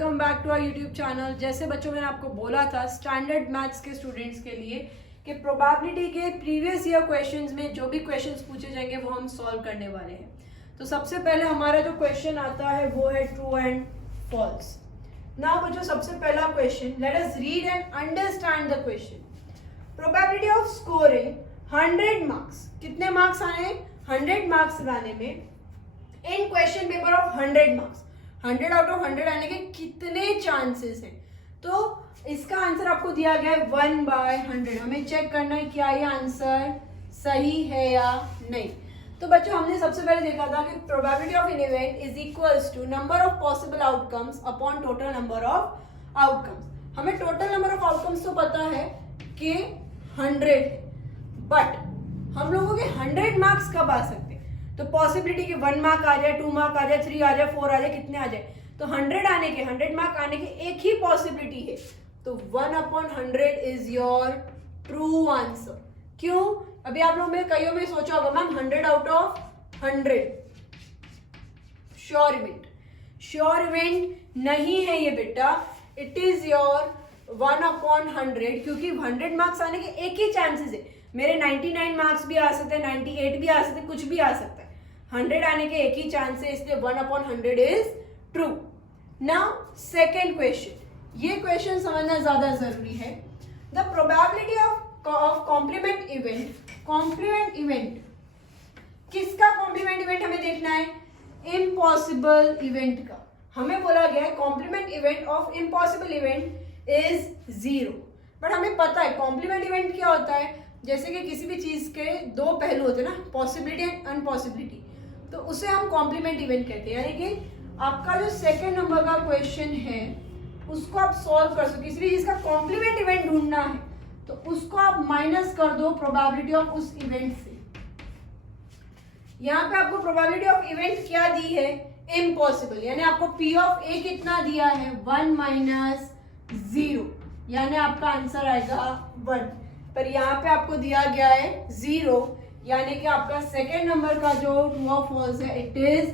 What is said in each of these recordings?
Welcome back to our YouTube channel. जैसे बच्चों मैंने आपको बोला था स्टैंडर्ड मैथ्स के स्टूडेंट्स के लिए कि प्रोबेबिलिटी के प्रीवियस ईयर क्वेश्चंस में जो भी क्वेश्चंस पूछे जाएंगे वो हम सॉल्व करने वाले हैं। तो सबसे पहले हमारा जो क्वेश्चन आता है वो है ट्रू एंड फॉल्स। नाउ बच्चों सबसे पहला question, let us read and understand the question. Probability of scoring 100 marks, कितने मार्क्स आए 100 मार्क्स लाने में in question paper of 100 marks, 100 out of 100 आने के कितने चांसेस हैं। तो इसका आंसर आपको दिया गया है 1/100। हमें चेक करना है क्या ये आंसर सही है या नहीं। तो बच्चों हमने सबसे पहले देखा था कि probability of an event is equals to number of possible outcomes upon total number of outcomes. हमें टोटल नंबर ऑफ आउटकम्स तो पता है कि 100 है, बट हम लोगों के 100 मार्क्स कब आ सकते हैं। तो पॉसिबिलिटी कि 1 मार्क आ जाए, 2 मार्क आ जाए, 3 आ जाए, 4 आ जाए, कितने आ जाए। तो 100 आने के 100 मार्क आने के एक ही पॉसिबिलिटी है। तो 1/100 इज योर ट्रू आंसर। क्यों? अभी आप लोग में कईयों में सोचा होगा ma'am 100 out of 100 sure event, sure event नहीं है ये बेटा। इट इज योर 1/100 क्योंकि 100 मार्क्स आने के एक ही चांसेस है। मेरे 99 मार्क्स भी आ सकते हैं, 98 भी आ सकते हैं, कुछ भी आ सकता है। 100 आने के एक ही चांस है, इसलिए 1/100 is true. Now second question, ये क्वेश्चन समझना ज्यादा जरूरी है। The probability of complement event, complement event किसका कॉम्प्लीमेंट इवेंट हमें देखना है, इम्पॉसिबल इवेंट का। हमें बोला गया है complement event of impossible event is 0, but हमें पता है कॉम्प्लीमेंट इवेंट क्या होता है। जैसे कि किसी भी चीज के दो पहलू होते हैं ना, पॉसिबिलिटी एंड अनपॉसिबिलिटी, तो उसे हम कॉम्प्लीमेंट इवेंट कहते हैं। यानी कि आपका जो सेकेंड नंबर का क्वेश्चन है उसको आप सॉल्व कर सकते। किसी भी चीज का कॉम्प्लीमेंट इवेंट ढूंढना है तो उसको आप माइनस कर दो प्रोबेबिलिटी ऑफ उस इवेंट से। यहाँ पे आपको प्रोबेबिलिटी ऑफ इवेंट क्या दी है, इम्पॉसिबल, यानी आपको पी ऑफ ए कितना दिया है 1 - 0, यानी आपका आंसर आएगा 1। पर यहाँ पे आपको दिया गया है 0, यानी कि आपका सेकेंड नंबर का जो ट्रू और फॉल्स है इट इज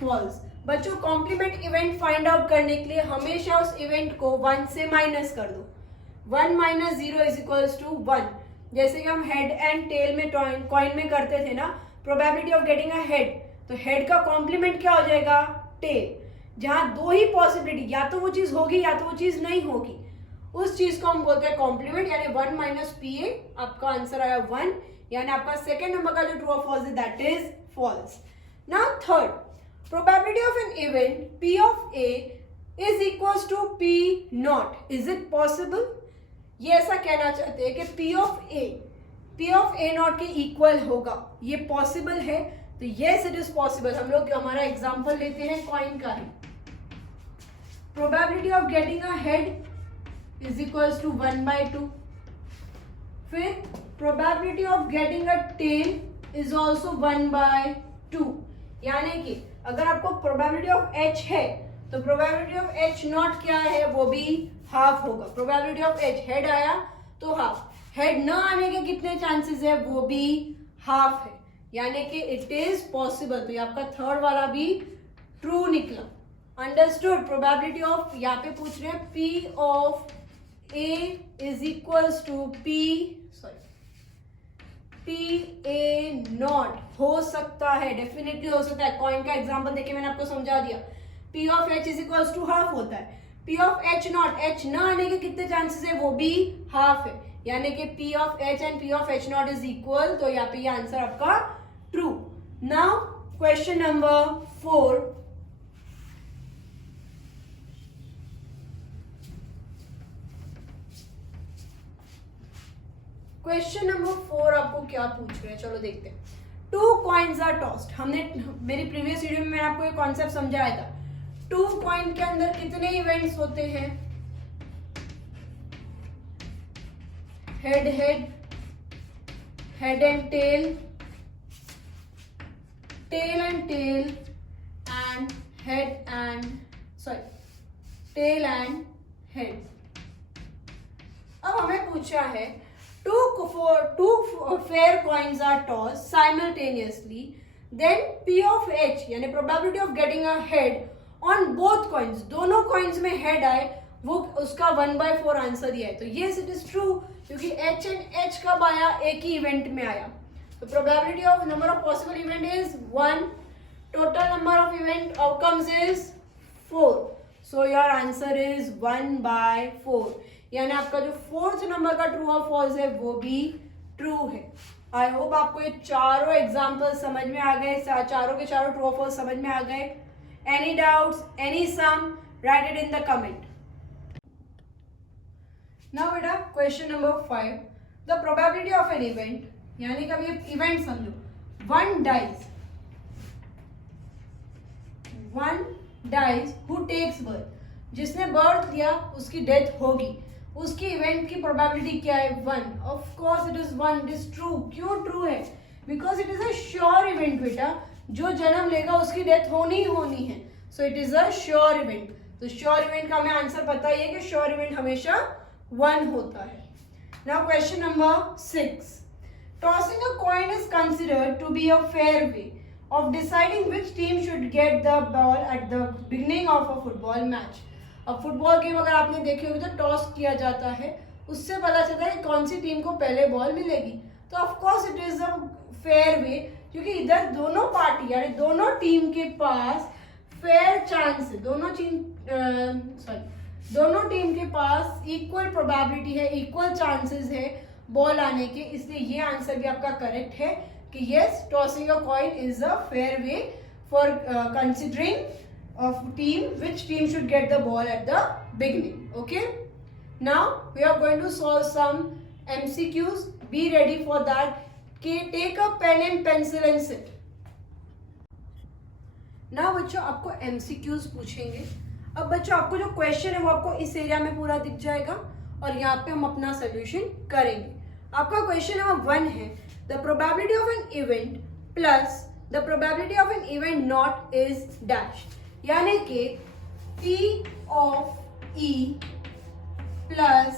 फॉल्स। बच्चों कॉम्प्लीमेंट इवेंट फाइंड आउट करने के लिए हमेशा उस इवेंट को 1 से माइनस कर दो। 1 - 0 इज इक्वल्स टू 1। जैसे कि हम हेड एंड टेल में कॉइन में करते थे ना, probability of getting a head, तो हेड का कॉम्प्लीमेंट क्या हो जाएगा, टेल। जहां दो ही पॉसिबिलिटी, या तो वो चीज होगी या तो वो चीज नहीं होगी, उस चीज को हम बोलते हैं कॉम्प्लीमेंट। यानी 1 - PA, आपका आंसर आया 1, यानी आपका सेकेंड नंबर का जो ट्रू और फॉल्स है that is false. Now third, probability of an event P of A is equals to P0, is it possible. ये ऐसा कहना चाहते हैं कि P of A0 के इक्वल होगा, ये पॉसिबल है। तो यस इट इज पॉसिबल। हम लोग हमारा एग्जांपल लेते हैं कॉइन का ही। Probability of getting a head is equals to 1/2। फिर probability of getting a tail is also 1/2। यानी कि अगर आपको प्रोबेबिलिटी ऑफ H है तो प्रोबेबिलिटी ऑफ H0 क्या है, वो भी हाफ होगा। प्रोबेबिलिटी ऑफ H हेड आया तो हाफ, हेड न आने के कितने चांसेस है, वो भी हाफ है, यानी कि इट इज पॉसिबल। तो ये आपका थर्ड वाला भी ट्रू निकला। अंडरस्टूड। प्रोबेबिलिटी ऑफ, यहाँ पे पूछ रहे हैं P of A is equals to PA0 हो सकता है, डेफिनेटली हो सकता है। कॉइन का एग्जांपल देके मैंने आपको समझा दिया। P of H is equals to half होता है। P ऑफ H0, H न आने के कितने चांसेस है, वो भी हाफ है, यानी कि P of H and P of H0 is equal. तो यहाँ पे ये आंसर आपका true. Now question number 4, question number 4 आपको क्या पूछ रहे हैं, चलो देखते हैं। 2 कॉइन्स आर टॉस्ड। हमने मेरी प्रीवियस वीडियो में मैंने आपको ये कॉन्सेप्ट समझाया था। 2 कॉइन के अंदर कितने इवेंट्स होते हैं, head head, head and tail, tail and tail, and head and tail and head. अब हमें पूछा है two fair coins are tossed simultaneously, then P of H यानी probability of getting a head on both coins, दोनों coins में head आए, वो उसका 1/4 आंसर दिया है। तो येस इट इज ट्रू, क्योंकि एच एंड एच कब आया, एक ही इवेंट में आया। तो probability of number of possible event is 1, total number of event outcomes is 4, so your answer is 1/4। यानी आपका जो फोर्थ नंबर का ट्रू और फॉल्स है वो भी ट्रू है। आई होप आपको ये चारों एग्जाम्पल समझ में आ गए, चारों के चारों ट्रू और फॉल्स समझ में आ गए। Any doubts, any some, write it in the comment. Now बेटा question number 5, the probability of an event, यानी कि अब ये इवेंट समझो, one dies who takes birth, जिसने बर्थ लिया उसकी डेथ होगी, उसकी इवेंट की प्रोबेबिलिटी क्या है, 1। Of course it is 1, it is true. क्यों ट्रू है, because it is a sure event बेटा, जो जन्म लेगा उसकी डेथ होनी ही होनी है, so it is a sure event. तो श्योर इवेंट का हमें आंसर पता ही है कि श्योर इवेंट हमेशा 1 होता है। Now question number 6, tossing a coin is considered to be a fair way of deciding which team should get the ball at the beginning of a football match। अब football game अगर आपने देखी होगी तो toss किया जाता है, उससे पता चलता है कि कौन सी टीम को पहले बॉल मिलेगी। तो of course it is a fair way, क्योंकि इधर दोनों पार्टी यानी दोनों टीम के पास फेयर चांस है, दोनों टीम के पास इक्वल प्रोबेबिलिटी है, इक्वल चांसेस है बॉल आने के, इसलिए ये आंसर भी आपका करेक्ट है कि yes, tossing a coin is a fair way for considering which team should get the ball at the beginning. Okay, now we are going to solve some MCQs. Be ready for that. Take a pen and pencil and sit. Now बच्चों आपको MCQs पूछेंगे। अब बच्चों आपको जो question है वो आपको इस एरिया में पूरा दिख जाएगा और यहाँ पे हम अपना सोल्यूशन करेंगे। आपका क्वेश्चन नंबर 1 है, the probability of an event plus the probability of an event not is dash, यानी कि P of E plus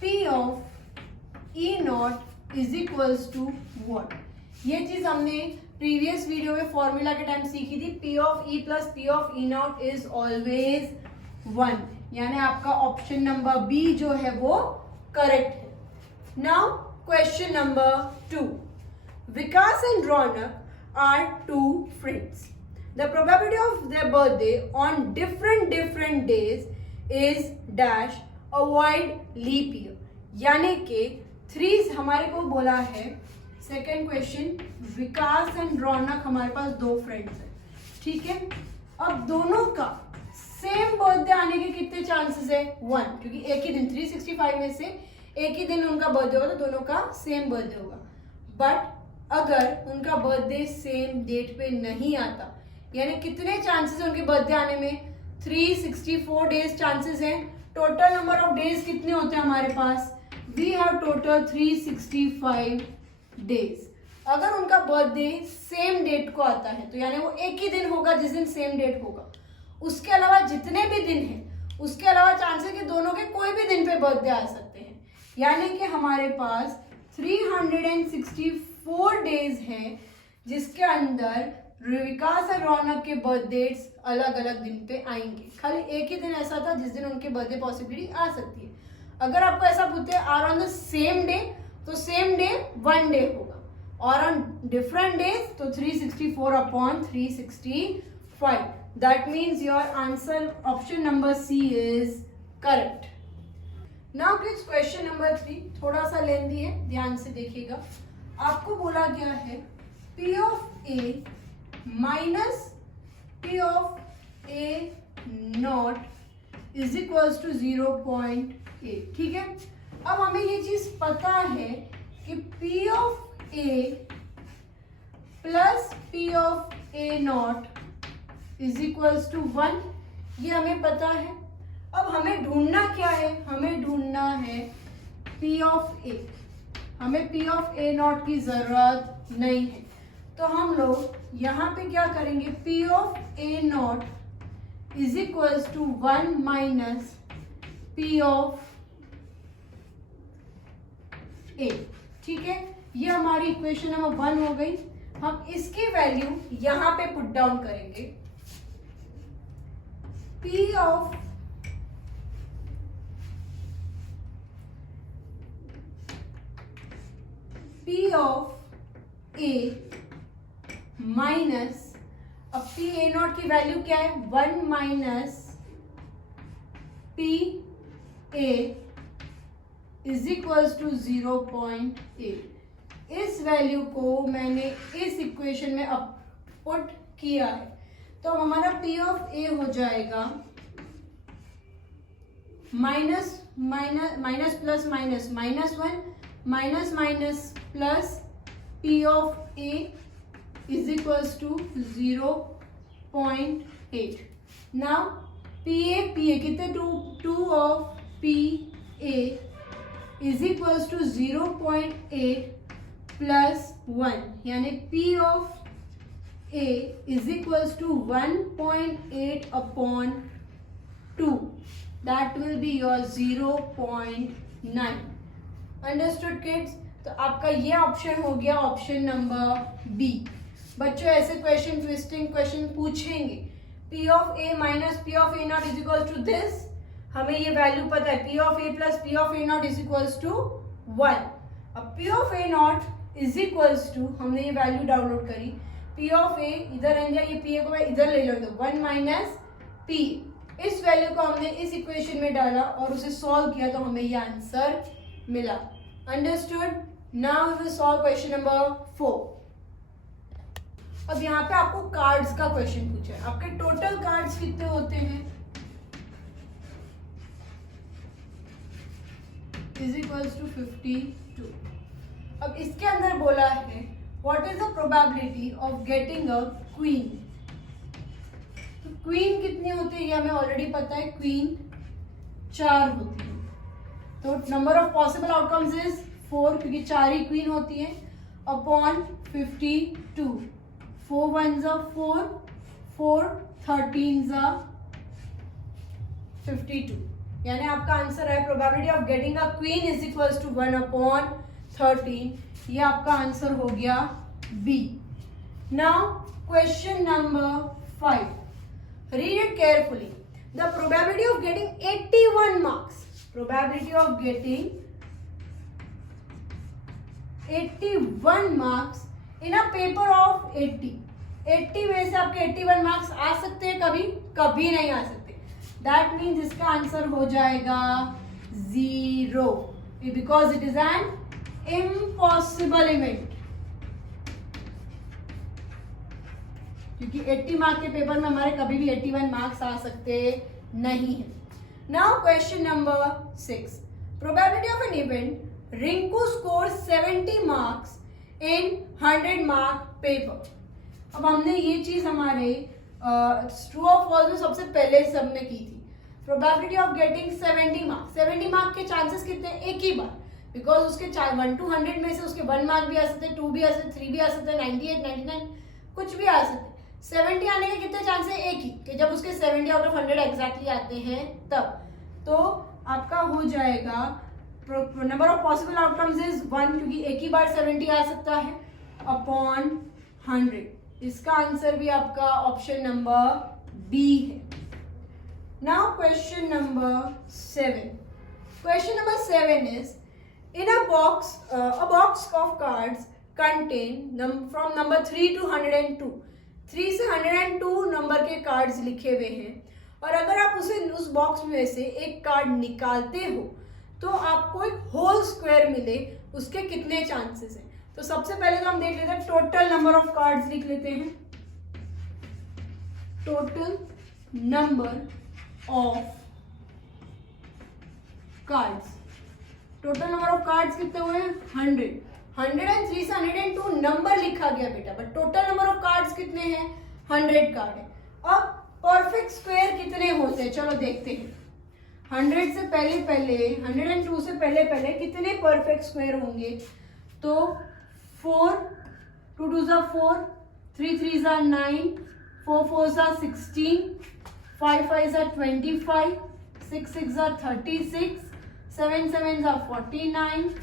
P of E not is equals to what। ये चीज हमने प्रीवियस वीडियो में formula के time सीखी थी। P of E plus P of E not is always 1, यानी आपका ऑप्शन नंबर बी जो है वो करेक्ट है। Now Question number 2. Vikas and Ronak are two friends. The probability of their birthday on different days is dash, avoid leap year। यानी कि 3 हमारे को बोला है। सेकेंड क्वेश्चन, विकास एंड रौनक हमारे पास 2 फ्रेंड्स हैं, ठीक है। अब दोनों का सेम बर्थडे आने के कितने चांसेस है, 1, क्योंकि एक ही दिन 365 में से एक ही दिन उनका बर्थडे होगा तो दोनों का सेम बर्थडे होगा। बट अगर उनका बर्थडे सेम डेट पे नहीं आता, यानी कितने चांसेस है उनके बर्थडे आने में, 364 डेज चांसेस हैं। टोटल नंबर ऑफ डेज कितने होते हैं हमारे पास, वी हैव टोटल 365 डेज। अगर उनका बर्थडे सेम डेट को आता है तो यानी वो एक ही दिन होगा जिस दिन सेम डेट होगा। उसके अलावा जितने भी दिन हैं उसके अलावा चांसेस कि दोनों के कोई भी दिन पे बर्थडे आ सकते हैं, यानी कि हमारे पास 364 डेज हैं जिसके अंदर विकास और रौनक के बर्थडेट्स अलग अलग दिन पे आएंगे। खाली एक ही दिन ऐसा था जिस दिन उनके बर्थडे पॉसिबिलिटी आ सकती है। अगर आपको ऐसा पूछते हैं are on the same day तो सेम डे 1 डे होगा, और ऑन डिफरेंट डेज तो 364/365। That means your answer option number C is correct. Now kids question number 3 थोड़ा सा लेंदी है, ध्यान से देखिएगा। आपको बोला गया है P of A minus P of A not is equals to 0.8, ठीक है। अब हमें ये चीज पता है कि P of A plus P of A not is equals to 1, ये हमें पता है। अब हमें ढूंढना क्या है, हमें ढूंढना है P ऑफ A। हमें P ऑफ A नॉट की जरूरत नहीं है, तो हम लोग यहाँ पे क्या करेंगे, P of A not is equals to 1 minus P of A, ठीक है। ये हमारी इक्वेशन नंबर 1 हो गई। हम इसकी वैल्यू यहाँ पे पुट डाउन करेंगे P of A माइनस, अब पी ए नॉट की वैल्यू क्या है, 1 minus P A is equals to 0.8। इस वैल्यू को मैंने इस इक्वेशन में अब पुट किया है, तो हमारा पी ऑफ ए हो जाएगा minus minus minus plus minus -1 minus minus plus P of A is equals to 0.8। now PA कितने 2 of PA is equals to 0.8 plus 1, यानी P of A is equals to 1.8 upon 2, that will be your 0.9। understood kids? तो आपका ये option हो गया option number B. बच्चों ऐसे question twisting question पूछेंगे, P of A minus P of A not is equal to this, हमें ये वैल्यू पता है P of A plus P of A not is equals to 1। अब P of A not is equals to, हमने ये value download करी, P of A इधर रह गया, ये P A को मैं इधर ले लूँ, 1 माइनस P, इस वैल्यू को हमने इस इक्वेशन में डाला और उसे सॉल्व किया तो हमें ये आंसर मिला। Understood? Now we will solve question number 4। अब यहाँ पे आपको कार्ड्स का क्वेश्चन पूछा है, आपके टोटल कार्ड्स कितने होते हैं, इज इक्वल्स टू 52। अब इसके अंदर बोला है what is the probability of getting a queen. तो क्वीन कितनी होती है ये हमें ऑलरेडी पता है, क्वीन 4 होती है, तो number of possible outcomes is 4 क्योंकि 4 ही क्वीन होती है, upon 52, 4 1s are 4, 4 13s are 52, यानी आपका आंसर है probability of getting a queen is equals to 1 upon 13। ये आपका आंसर हो गया B. Now question number 5, read it carefully. The probability of getting 81 marks, probability of getting 81 marks in a paper of 80 में से आपके 81 marks आ सकते हैं, कभी कभी नहीं आ सकते, दैट मीन्स इसका आंसर हो जाएगा 0 because it is an impossible event, क्योंकि 80 मार्क्स के पेपर में हमारे कभी भी 81 मार्क्स आ सकते नहीं है। Now question number 6, probability of an event Rinku score 70 marks in 100 mark paper. अब हमने ये चीज हमारे ट्रू और फॉल्स में सबसे पहले सब में की थी, probability of getting 70 marks, 70 mark के चांसेस कितने, एक ही बार, बिकॉज उसके 1 to 100 में से उसके 1 मार्क भी आ सकते, 2 भी आ सकते, 3 भी आ सकते, 98 99 कुछ भी आ सकते, 70 आने के कितने चांस है, एक ही, कि जब उसके 70 आउट ऑफ 100 एग्जैक्टली आते हैं तब। तो आपका हो जाएगा number of possible outcomes is 1 क्योंकि एक ही बार 70 आ सकता है, अपॉन 100। इसका आंसर भी आपका ऑप्शन नंबर बी है। Now question number 7, question number 7 is in a box of cards contain from number 3 to 102, 3 से 102 नंबर के कार्ड्स लिखे हुए हैं, और अगर आप उस बॉक्स में से एक कार्ड निकालते हो तो आपको एक होल स्क्वायर मिले, उसके कितने चांसेस हैं। तो सबसे पहले तो हम देख लेते हैं टोटल नंबर ऑफ कार्ड्स लिख लेते हैं, total number of cards, total number of cards कितने हुए, 100, 103 से 102 नंबर लिखा गया बेटा, but total number of cards कितने हैं, 100 कार्ड है। अब परफेक्ट स्क्वायर कितने होते हैं, चलो देखते हैं। 100 से पहले 102 से पहले कितने परफेक्ट स्क्वायर होंगे, तो 4 2 2s are 4, 3 3s are 9, 4 4s are 16, 5 5s are 25, 6 6s are 36, 7 7s are 49,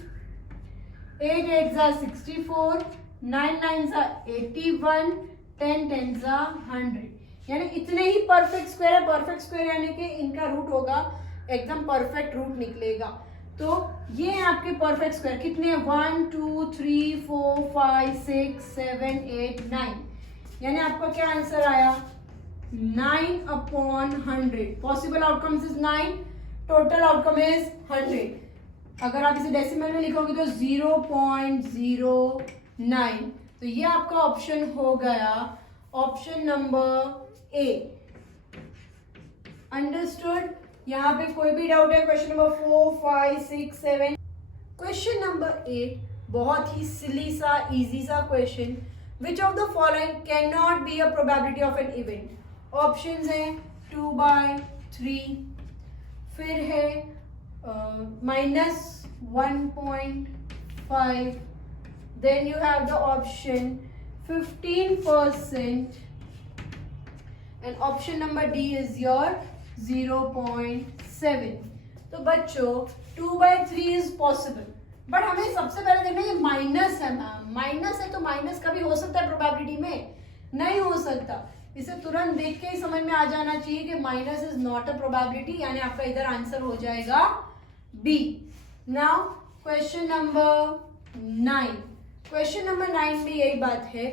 8 8s are 64, 9 9s are 81, 10 10s are 100। यानी इतने ही परफेक्ट स्क्वायर है, परफेक्ट स्क्वायर यानी कि इनका रूट होगा एकदम परफेक्ट रूट निकलेगा। तो ये है आपके परफेक्ट स्क्वायर, कितने 1 2 3 4 5 6 7 8 9, यानी आपका क्या आंसर आया 9/100। Possible outcomes is 9, total outcome is 100। अगर आप इसे डेसिमल में लिखोगे तो 0.09। तो ये आपका ऑप्शन हो गया ऑप्शन नंबर ए। अंडरस्टूड? यहाँ पे कोई भी डाउट है? Question number 4 5 6 7। क्वेश्चन नंबर 8 बहुत ही सिली सा इजी सा question. Which of the following can not be a probability of an event? Options हैं 2/3, फिर है -1.5, then you have the option 15%, and option number D is your 0.7। तो बच्चों 2/3 is possible, but हमें सबसे पहले देखना ये माइनस है मैम, माइनस है तो माइनस कभी हो सकता है प्रोबेबिलिटी में? नहीं हो सकता। इसे तुरंत देख के ही समझ में आ जाना चाहिए कि minus is not a probability, यानी आपका इधर आंसर हो जाएगा B. Now question number 9। Question number 9 में यही बात है,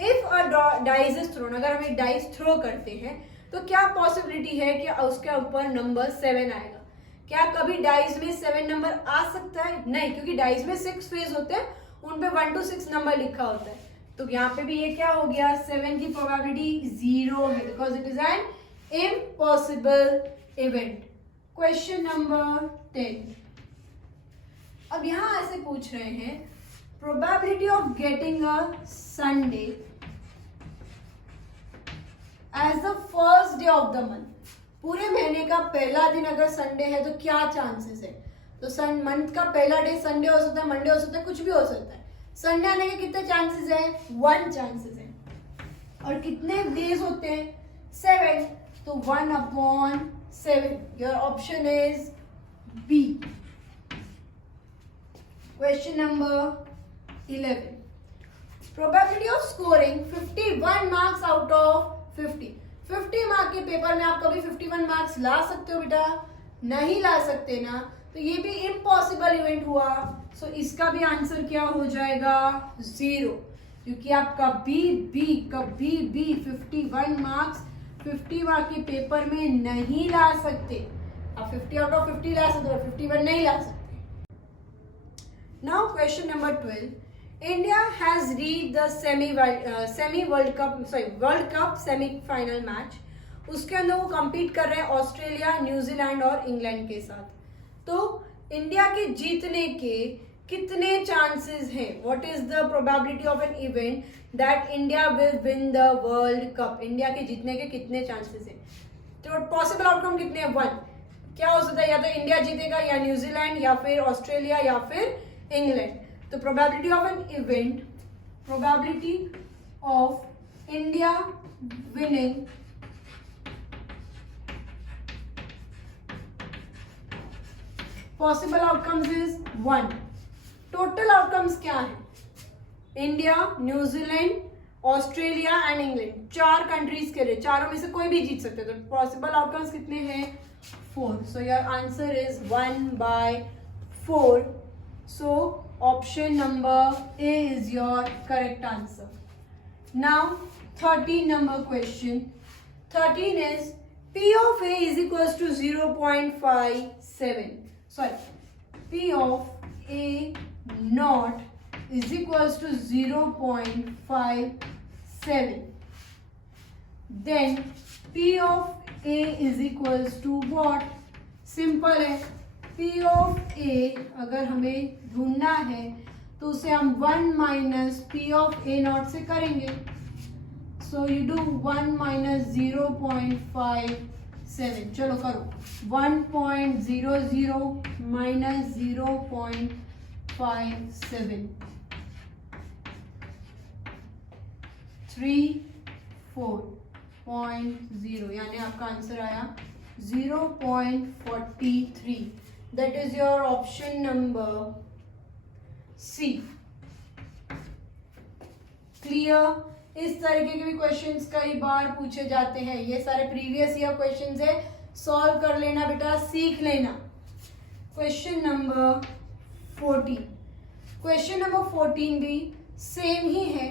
if a dice is thrown, अगर हम एक डाइस थ्रो करते हैं तो क्या पॉसिबिलिटी है कि उसके ऊपर नंबर 7 आएगा? क्या कभी डाइस में 7 नंबर आ सकता है? नहीं, क्योंकि डाइस में 6 फेज होते हैं, उन पे 1 to 6 नंबर लिखा होता है। तो यहाँ पे भी ये क्या हो गया, 7 की प्रोबेबिलिटी 0 है, because it is an impossible event. Question number 10। अब यहाँ ऐसे पूछ रहे हैं, probability of getting a Sunday as the first day of the month. पूरे महीने का पहला दिन अगर संडे है तो क्या चांसेस है? तो मंथ का पहला डे संडे हो सकता है, मंडे हो सकता है, कुछ भी हो सकता है। संडे आने के कितने चांसेस है? 1 चांसेस है। और कितने डेज होते हैं? 7, तो 1/7। Your option is B. Question number 11। Probability of scoring 51 marks out of 50। 50 mark के पेपर में आप कभी 51 मार्क्स ला सकते हो बेटा? नहीं ला सकते ना, तो ये भी इम्पॉसिबल इवेंट हुआ। सो इसका भी आंसर क्या हो जाएगा? 0, क्योंकि आप कभी भी 51 मार्क्स 50 मार्क के पेपर में नहीं ला सकते। आप 50 आउट ऑफ 50 ला सकते हो, 51 नहीं ला सकते। Now question number 12। India has reached the World Cup semi-final match. उसके अंदर वो compete कर रहे हैं ऑस्ट्रेलिया, न्यूजीलैंड और इंग्लैंड के साथ। तो इंडिया के जीतने के कितने चांसेस हैं? What is the probability of an event that India will win the world cup? India के जीतने के कितने चांसेस हैं? तो पॉसिबल आउटकम कितने हैं? 1। क्या हो सकता है? या तो इंडिया जीतेगा, या न्यूजीलैंड, या फिर ऑस्ट्रेलिया, या फिर इंग्लैंड। तो probability of an event, probability of India winning possible outcomes is 1। Total outcomes क्या है? India, New Zealand, Australia and England, 4 countries के लिए, चारों में से कोई भी जीत सकते हैं। तो पॉसिबल आउटकम्स कितने हैं? 4। So your answer is 1/4। So option number A is your correct answer. Now 13 number question. 13 is P of A is equals to 0.57. Sorry, P of A naught is equals to 0.57. Then P of A is equals to what? Simple है, P of A अगर हमें ढूंढना है तो उसे हम 1 minus P of A naught से करेंगे। So you do 1 minus 0.57. चलो करो, 1.00 minus 0.57, 34.0, यानी आपका आंसर आया 0.43। That is your option number C. Clear? इस तरीके के भी क्वेश्चंस कई बार पूछे जाते हैं। ये सारे प्रीवियस ईयर क्वेश्चंस है, सॉल्व कर लेना बेटा, सीख लेना। क्वेश्चन नंबर 14, क्वेश्चन नंबर 14 भी सेम ही है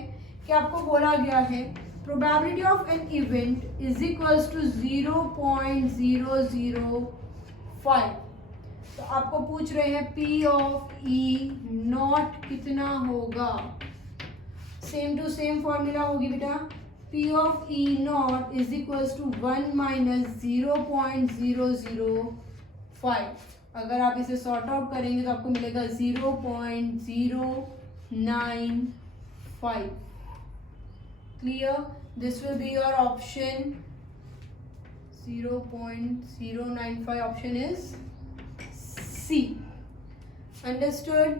कि आपको बोला गया है probability of an event is equals to 0.005। तो आपको पूछ रहे हैं P ऑफ E नॉट कितना होगा। सेम टू सेम फॉर्मूला होगी बेटा, P of E not is equals to 1 minus 0.005। अगर आप इसे सॉर्ट आउट करेंगे तो आपको मिलेगा 0.095। Clear? This will be your option 0.095। Option is C. Understood?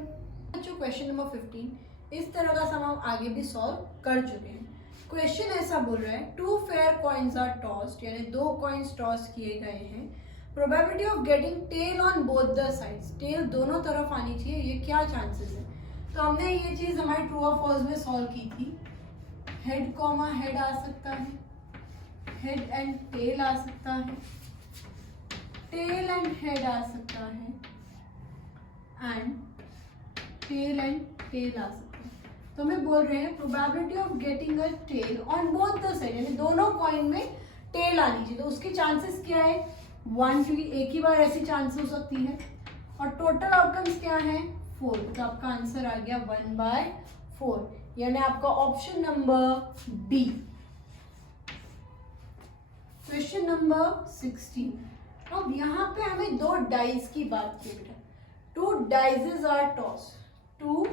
बच्चों क्वेश्चन नंबर 15, इस तरह का सम हम आगे भी सॉल्व कर चुके हैं। क्वेश्चन ऐसा बोल रहा है 2 फेयर कॉइन्स आर टॉस्ड, यानी 2 कॉइन्स टॉस किए गए हैं। Probability of getting tail on both the sides, tail दोनों तरफ आनी चाहिए, ये क्या चांसेस है? तो हमने ये चीज हमारी ट्रू और फॉल्स में सॉल्व की थी। हेड कॉमा हेड आ सकता है, हेड एंड टेल आ सकता है, टेल एंड हेड आ सकता है, एंड टेल एंड टेल आ सकता है। तो हमें बोल रहे हैं probability of getting a tail on both the side, यानी दोनों कॉइन में टेल आनी चाहिए। तो उसकी चांसेस क्या है? 1, क्योंकि एक ही बार ऐसी चांस हो सकती है। और टोटल आउटकम्स क्या है? 4। तो आपका आंसर आ गया 1/4, यानी आपका option number B. Question number 16, अब यहाँ पे हमें 2 डाइस की बात की बेटा। 2 डाइजेस आर टॉस, 2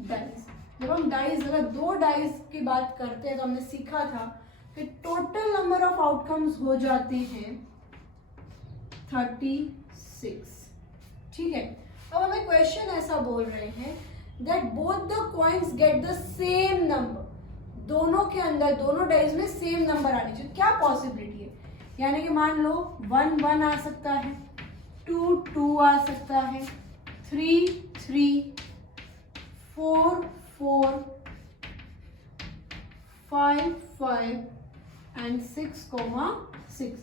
डाइस। जब हम डाइस, अगर 2 डाइस की बात करते हैं तो हमने सीखा था कि टोटल नंबर ऑफ आउटकम्स हो जाते हैं 36। ठीक है, अब हमें क्वेश्चन ऐसा बोल रहे हैं that both the coins get the same number, दोनों के अंदर, दोनों डाइस में सेम नंबर आने चाहिए। क्या पॉसिबिलिटी है? यानी कि मान लो 1 1 आ सकता है, 2 2 आ सकता है, 3 3, 4 4, 5 5 एंड 6,6।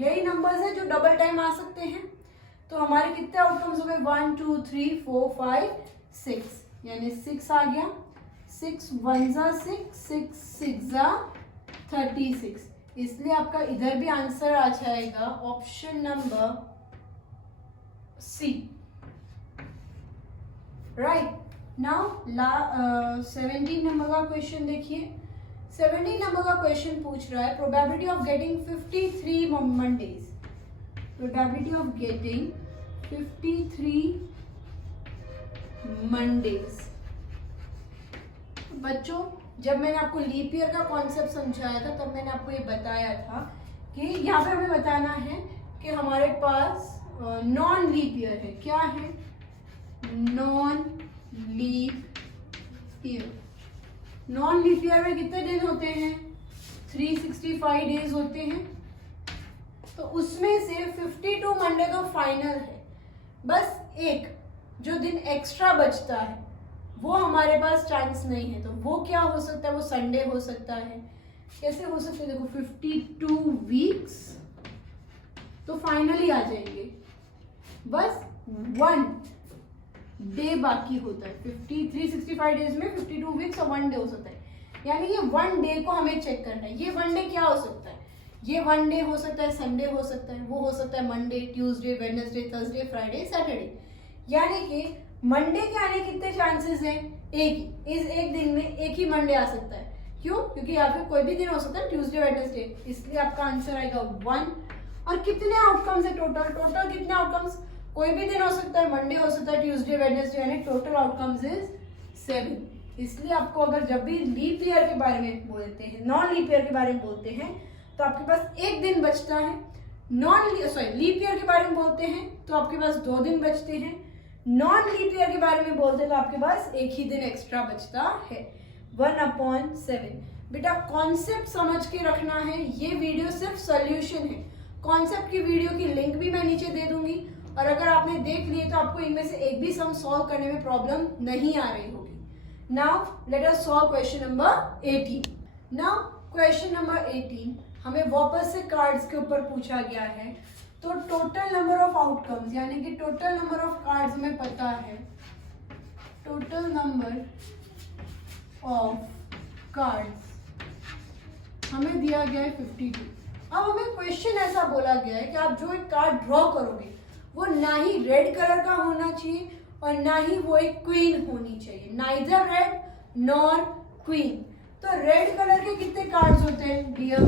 यही नंबर्स है जो डबल टाइम आ सकते हैं। तो हमारे कितने आउटकम्स हो गए? 1 2 3 4 5 6, यानी 6 आ गया। 6 1 जा 6, 6 6 जा 36। इसलिए आपका इधर भी आंसर आ जाएगा option number C. Right, now 17 number का क्वेश्चन देखिए। 17 नंबर का क्वेश्चन पूछ रहा है probability of getting 53 Mondays, probability of getting 53 Mondays. बच्चों, जब मैंने आपको लीप ईयर का कॉन्सेप्ट समझाया था तब मैंने आपको ये बताया था कि यहाँ पे हमें बताना है कि हमारे पास नॉन लीप ईयर है। क्या है? Non leap year. Non leap year में कितने दिन होते हैं? 365 डेज होते हैं। तो उसमें से 52 मंडे तो फाइनल है, बस एक जो दिन एक्स्ट्रा बचता है वो हमारे पास चांस नहीं है। तो वो क्या हो सकता है? वो संडे हो सकता है। कैसे हो सकते हैं? देखो 52 वीक्स तो फाइनली आ जाएंगे, बस 1 डे बाकी होता है। 365 डेज में 52 वीक्स और 1 डे हो सकता है, यानी ये 1 डे को हमें चेक करना है। ये 1 डे क्या हो सकता है? ये 1 डे हो सकता है संडे हो सकता है, वो हो सकता है Monday, Tuesday, Wednesday, Thursday, Friday, Saturday. यानी कि मंडे के आने कितने चांसेस हैं? एक ही। इस एक दिन में एक ही मंडे आ सकता है। क्यों? क्योंकि या फिर कोई भी दिन हो सकता है, ट्यूसडे, वेडनेसडे। इसलिए आपका आंसर आएगा 1। और कितने आउटकम्स है टोटल कितने आउटकम्स? कोई भी दिन हो सकता है, मंडे हो सकता है, ट्यूसडे, वेडनेसडे, यानी टोटल आउटकम्स इज 7। इसलिए आपको अगर जब भी लीप ईयर के बारे में बोलते हैं, नॉन लीप ईयर के बारे में बोलते हैं, तो आपके पास एक दिन बचता है। लीप ईयर के बारे में बोलते हैं तो आपके पास 2 दिन बचते हैं। नॉन लीप ईयर के बारे में बोलते हैं तो आपके पास एक ही दिन एक्स्ट्रा बचता है, 1/7। बेटा कॉन्सेप्ट समझ के रखना है। ये वीडियो सिर्फ सॉल्यूशन है। कॉन्सेप्ट की वीडियो की लिंक भी मैं नीचे दे दूंगी, और अगर आपने देख लिए तो आपको इनमें से एक भी सम सॉल्व करने में प्रॉब्लम नहीं आ रही होगी। Now let us solve question number 18. Now question number 18 हमें वापस से कार्ड्स के ऊपर पूछा गया है. तो टोटल नंबर ऑफ आउटकम्स यानी कि टोटल नंबर ऑफ कार्ड्स हमें पता है. टोटल नंबर ऑफ कार्ड्स हमें दिया गया है 52. अब हमें क्वेश्चन ऐसा बोला गया है कि आप जो एक कार्ड ड्रॉ करोगे वो ना ही रेड कलर का होना चाहिए और ना ही वो एक क्वीन होनी चाहिए. Neither red nor queen. तो रेड कलर के कितने कार्ड्स होते हैं डियर?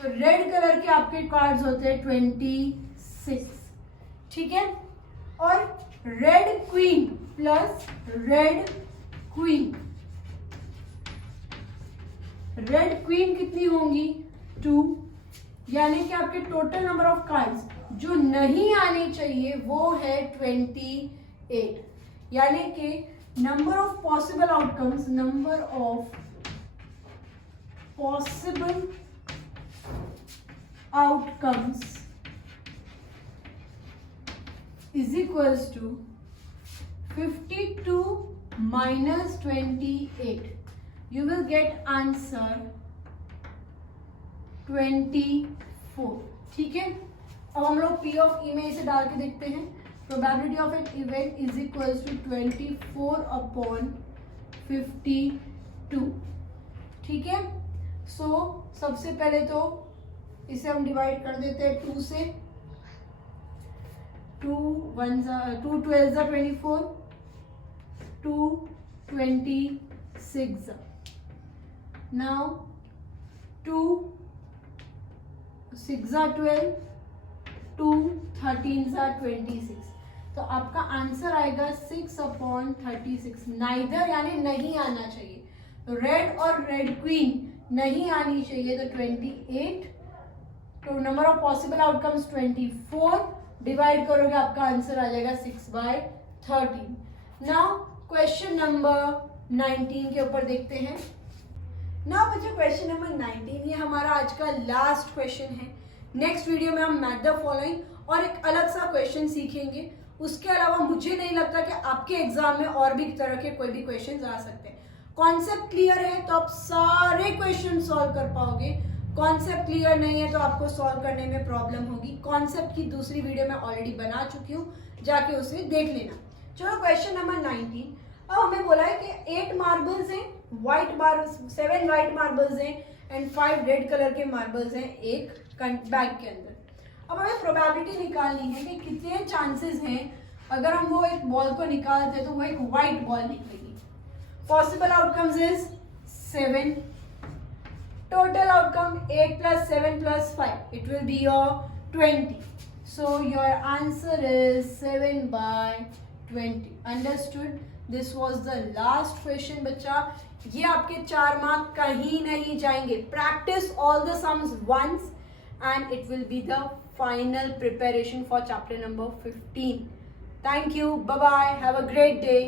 तो रेड कलर के आपके कार्ड्स होते हैं 26. ठीक है. और red queen plus red queen, red queen कितनी होंगी? 2. यानी कि आपके टोटल नंबर ऑफ कार्ड्स जो नहीं आनी चाहिए वो है 28. यानी कि number of possible outcomes, number of possible outcomes is equals to 52 minus 28. You will get answer 24. ठीक है. अब हम लोग P of E में इसे डाल के देखते हैं. Probability of an event is equals to 24 upon 52. ठीक है. So सबसे पहले तो इसे हम डिवाइड कर देते हैं 2 से. 2 12 24, 2 26. Now 2 6 12, 2 13 26. तो आपका आंसर आएगा 6 अपॉन 36. नाइदर यानी नहीं आना चाहिए. तो रेड और रेड क्वीन नहीं आनी चाहिए. तो 28. तो number of possible outcomes 24. Divide करोगे आपका आंसर आ जाएगा 6/13. नाउ क्वेश्चन नंबर 19 के ऊपर देखते हैं. नाउ बच्चों क्वेश्चन नंबर 19 ये हमारा आज का लास्ट क्वेश्चन है. नेक्स्ट वीडियो में हम मैथ द फॉलोइंग और एक अलग सा क्वेश्चन सीखेंगे. उसके अलावा मुझे नहीं लगता कि आपके एग्जाम में और भी तरह के कोई भी क्वेश्चन आ सकते हैं. कॉन्सेप्ट क्लियर है तो आप सारे क्वेश्चन सॉल्व कर पाओगे. कॉन्सेप्ट क्लियर नहीं है तो आपको सॉल्व करने में प्रॉब्लम होगी. कॉन्सेप्ट की दूसरी वीडियो मैं ऑलरेडी बना चुकी हूँ, जाके उसे देख लेना. चलो क्वेश्चन नंबर 19. अब हमें बोला है कि 8 मार्बल्स हैं, 7 वाइट मार्बल्स हैं एंड 5 रेड कलर के मार्बल्स हैं एक बैग के अंदर. अब हमें प्रोबेबिलिटी निकालनी है कि कितने चांसेस हैं अगर हम वो एक बॉल को निकालते हैं तो वो एक वाइट बॉल निकलेगी. Possible outcomes is 7. Total outcome 8 plus 7 plus 5. It will be your 20. So your answer is 7/20. Understood? This was the last question बच्चा. ये आपके 4 मार्क कहीं नहीं जाएंगे. Practice all the sums once and it will be the final preparation for chapter number 15. Thank you. Bye bye. Have a great day.